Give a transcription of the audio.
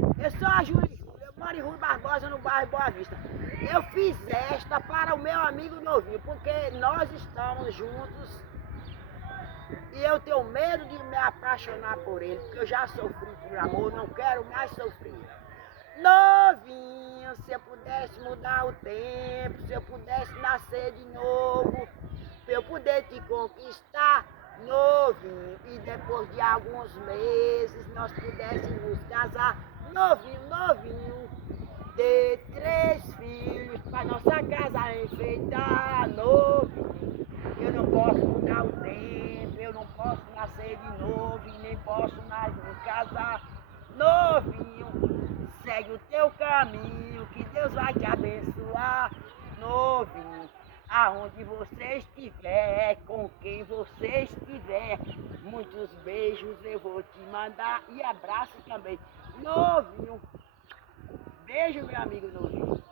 Eu sou a Júlia, eu moro em Rui Barbosa, no bairro Boa Vista. Eu fiz esta para o meu amigo novinho, porque nós estamos juntos e eu tenho medo de me apaixonar por ele, porque eu já sofri por amor, não quero mais sofrer. Novinho, se eu pudesse mudar o tempo, se eu pudesse nascer de novo, pra eu poder te conquistar, novinho, e depois de alguns meses nós pudéssemos casar, novinho, novinho, ter 3 filhos pra nossa casa enfeitar, novinho. Eu não posso mudar o tempo, eu não posso nascer de novo e nem posso mais me casar, novinho. Segue o teu caminho, que Deus vai te abençoar, novinho. Aonde você estiver, com quem você estiver, muitos beijos eu vou te mandar e abraço também, novinho. Beijo, meu amigo novinho.